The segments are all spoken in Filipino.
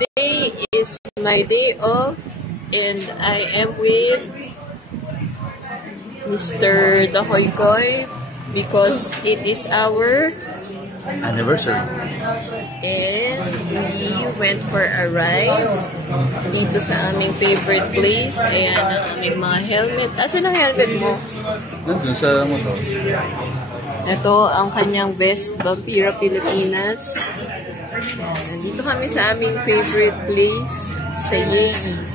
Today is my day off and I am with Mr. Dahoykoy because it is our anniversary. And we went for a ride dito sa aming favorite place. Ayan ang aming mga helmet. Asan ang helmet mo? Nandun sa motor. Ito ang kanyang best Vampira Pilipinas. Nandito kami sa aming favorite place sa Yeis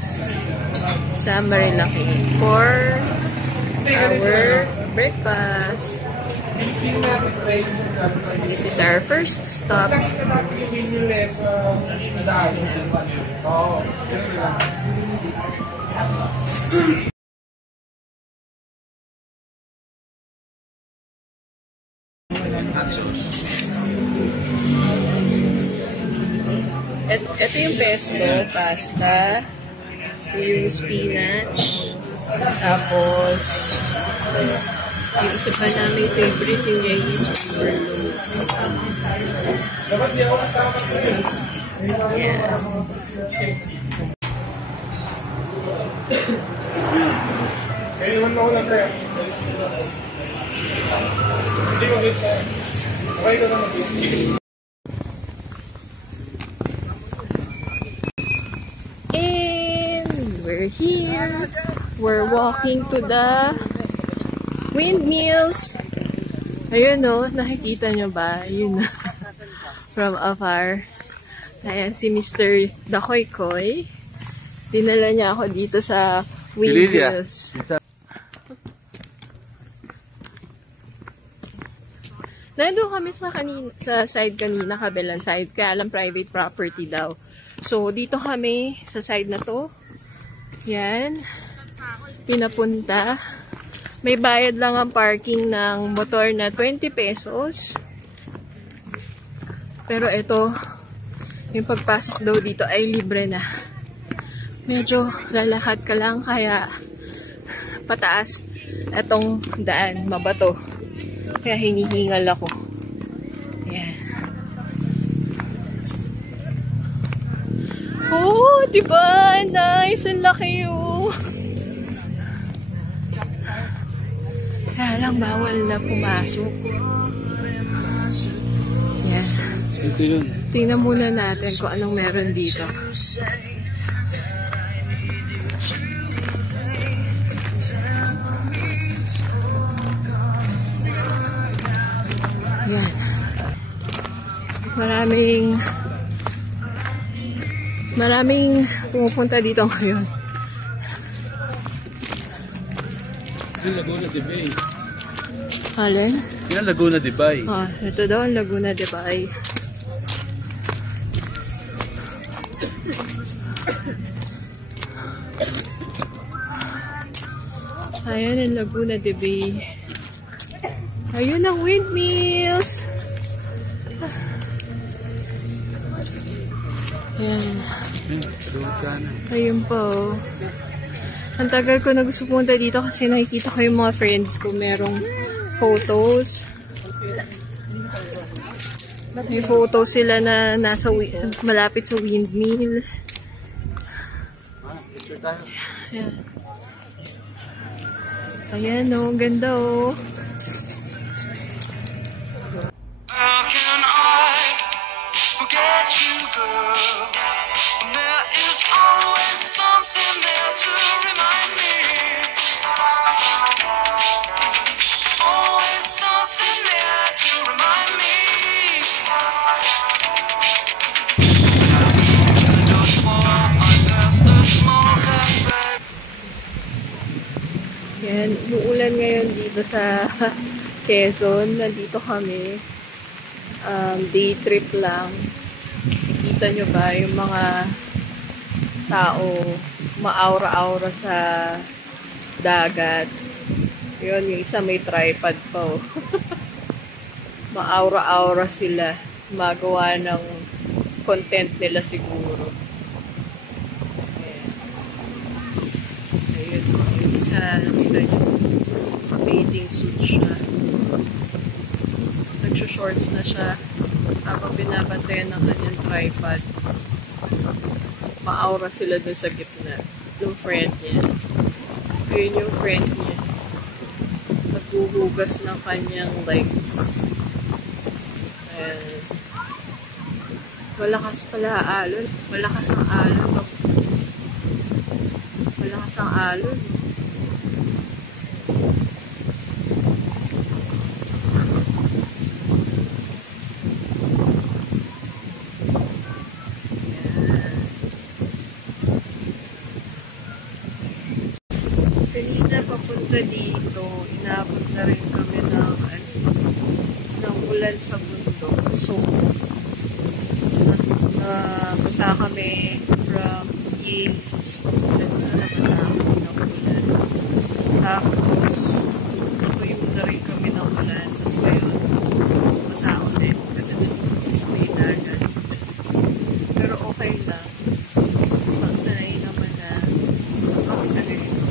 sa Marilaki for our breakfast. This is our first stop. Ito yung pesto, pasta, yung spinach, tapos yung isa pa namin favorite yung Yeis overload. Yeah. And we're here. We're walking to the windmills. Ayun o, nakikita nyo ba? Ayun na. From afar. Ayan si Mr. Dahoykoy. Dinala niya ako dito sa windmills. Nandun kami sa side kanina, kabilang side. Kaya alam, private property daw. So, dito kami sa side na to. Yan. Pinapunta. May bayad lang ang parking ng motor na 20 pesos. Pero ito, yung pagpasok daw dito ay libre na. Medyo lalakad ka lang kaya pataas etong daan, mabato. Kaya hinihingal ako. Ayan. Oh, diba? Nice! Ang laki oh! Kaya lang bawal na pumasok. Yan. Ito yun. Tingnan muna natin kung anong meron dito. Yan. Maraming pumupunta dito ngayon. Laguna de Bay. Alin? Yan, Laguna de Bay. Oh, ito daw ang Laguna de Bay. Ayan ang Laguna de Bay. Ayun ang windmills. Ayan. Ayun po. Ang tagal ko na gusto punta dito kasi nakikita ko yung mga friends ko merong photos. May photos sila na nasa malapit sa windmill. Ayan. Ayan o, ang ganda o. How can I forget you, girl? There is always something there to remind me. Always something there to remind me. Just for I passed a small cafe. Yan, uulan ngayon dito sa Quezon. Nandito kami. Day trip lang. Kita nyo ba yung mga tao maaura-aura sa dagat. Yun, yung isa may tripod pa oh. Maaura-aura sila. Magawa ng content nila siguro. Ayun, yung isa, nakita nyo, bathing suit siya. Nag-shorts na siya. Habang binabantayan ng kanyang tripod, maaura sila dun sa gitna. Yung friend niya. Yun yung friend niya. Naghuhugas ng kanyang legs. And, malakas pala alon. Malakas ang alon. Malakas ang alon. Kanina papunta dito, inabot na rin kami ng ulan sa bundok. So, nabasa kami from Yates, papunta na nabasa kami ng ulan. Tapos, tuyo na rin kami ng ulan. Tapos ngayon, nabasa ulit kasi dito sa may dagat. Pero okay lang. So, sanay naman na kami sa ganito.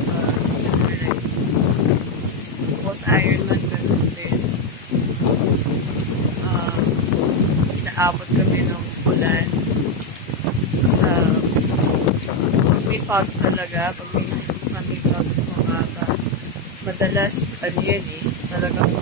Tapos Ireland ganun din. Inaabot kami ng ulan. Sa pag may fog talaga, pag may fog sa mga madalas, ano yan talagang